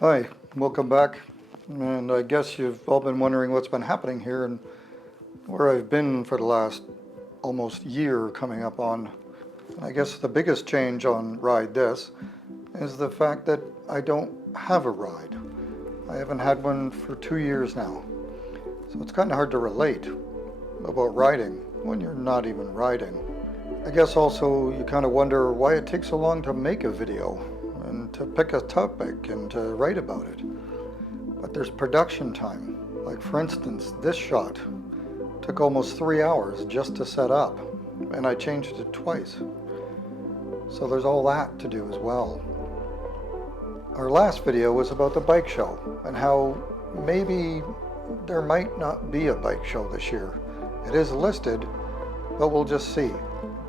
Hi, welcome back. And I guess you've all been wondering what's been happening here and where I've been for the last almost year coming up on. I guess the biggest change on Ride This is the fact that I don't have a ride. I haven't had one for 2 years now. So it's kind of hard to relate about riding when you're not even riding. I guess also you kind of wonder why it takes so long to make a video and to pick a topic and to write about it. But there's production time. Like for instance, this shot took almost 3 hours just to set up, and I changed it twice. So there's all that to do as well. Our last video was about the bike show and how maybe there might not be a bike show this year. It is listed, but we'll just see,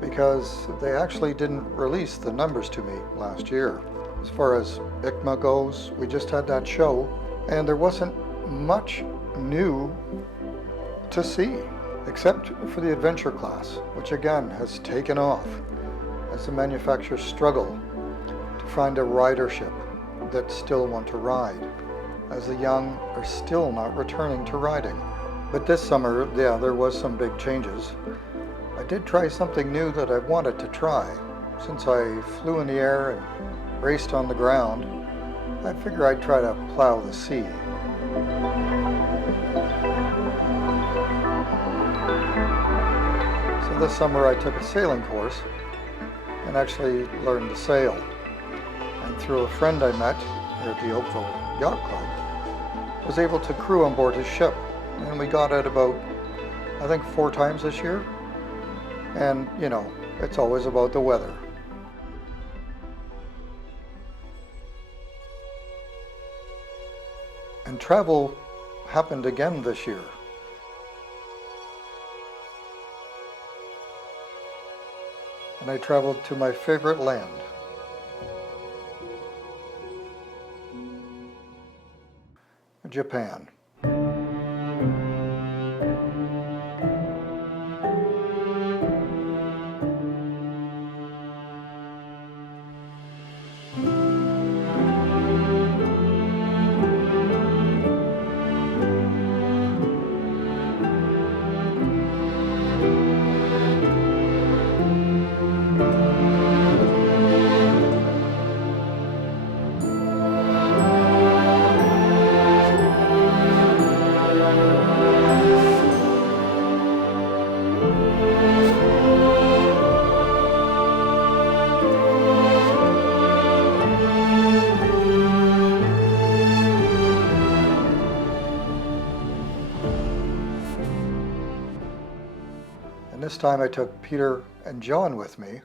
because they actually didn't release the numbers to me last year. As far as ICMA goes, we just had that show, and there wasn't much new to see, except for the adventure class, which again has taken off as the manufacturers struggle to find a ridership that still want to ride, as the young are still not returning to riding. But this summer, yeah, there was some big changes. I did try something new that I wanted to try. Since I flew in the air and raced on the ground, I figure I'd try to plow the sea. So this summer I took a sailing course and actually learned to sail. And through a friend I met here at the Oakville Yacht Club, was able to crew on board his ship. And we got out about, I think, 4 times this year. And, you know, it's always about the weather. And travel happened again this year. And I traveled to my favorite land. Japan. This time I took Peter and John with me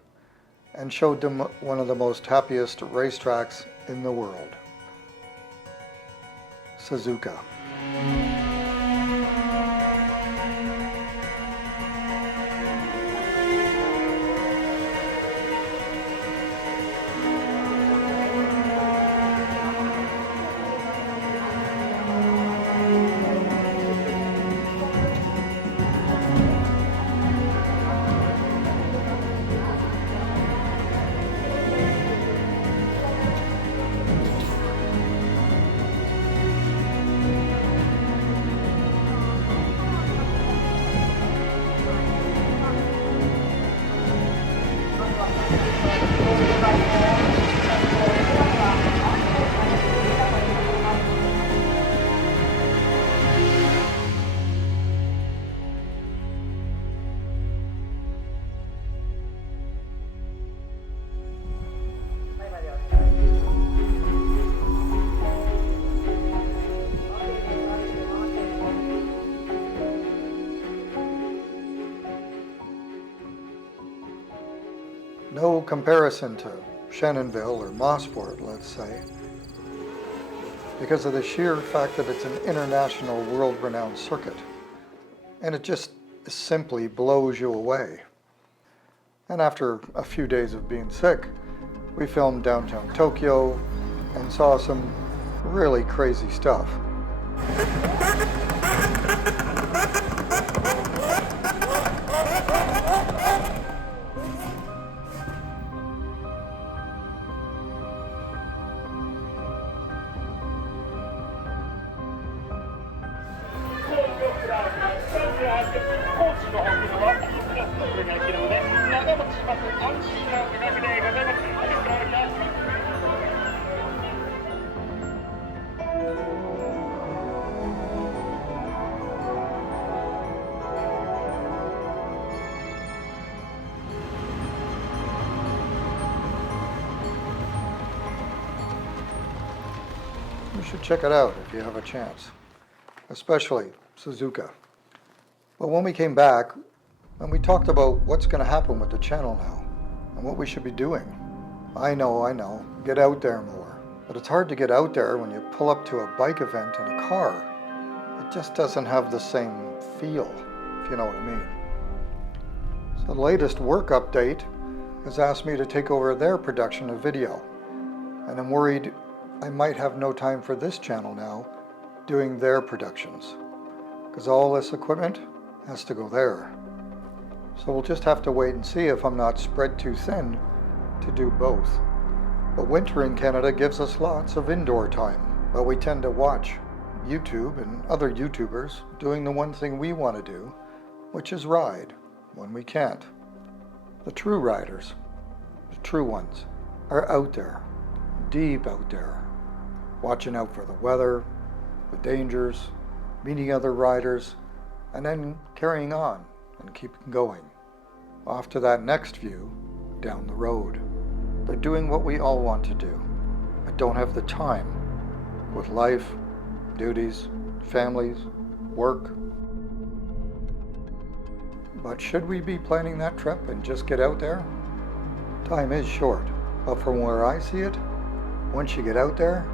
and showed them one of the most happiest racetracks in the world, Suzuka. No comparison to Shannonville or Mosport, let's say, because of the sheer fact that it's an international world-renowned circuit, and it just simply blows you away. And after a few days of being sick, we filmed downtown Tokyo and saw some really crazy stuff. You should check it out if you have a chance, especially Suzuka. But when we came back, and we talked about what's going to happen with the channel now, and what we should be doing. I know, get out there more. But it's hard to get out there when you pull up to a bike event in a car. It just doesn't have the same feel, if you know what I mean. So the latest work update has asked me to take over their production of video. And I'm worried I might have no time for this channel now doing their productions, because all this equipment has to go there. So we'll just have to wait and see if I'm not spread too thin to do both. But winter in Canada gives us lots of indoor time, but we tend to watch YouTube and other YouTubers doing the one thing we want to do, which is ride when we can't. The true riders, the true ones, are out there, deep out there, watching out for the weather, the dangers, meeting other riders, and then carrying on and keeping going. Off to that next view, down the road. They're doing what we all want to do, but don't have the time with life, duties, families, work. But should we be planning that trip and just get out there? Time is short, but from where I see it, once you get out there,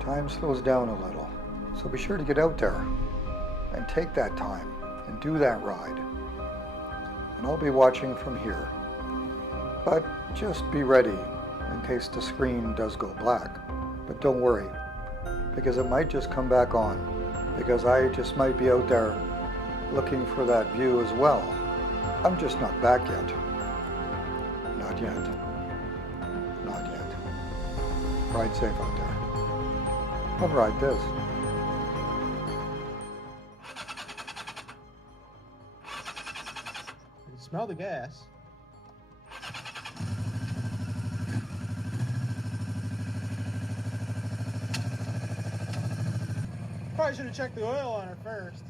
time slows down a little. So be sure to get out there and take that time and do that ride. And I'll be watching from here. But just be ready in case the screen does go black. But don't worry, because it might just come back on, because I just might be out there looking for that view as well. I'm just not back yet. Not yet. Not yet. Ride safe out there. I'll ride this. I can smell the gas. Probably should have checked the oil on her first.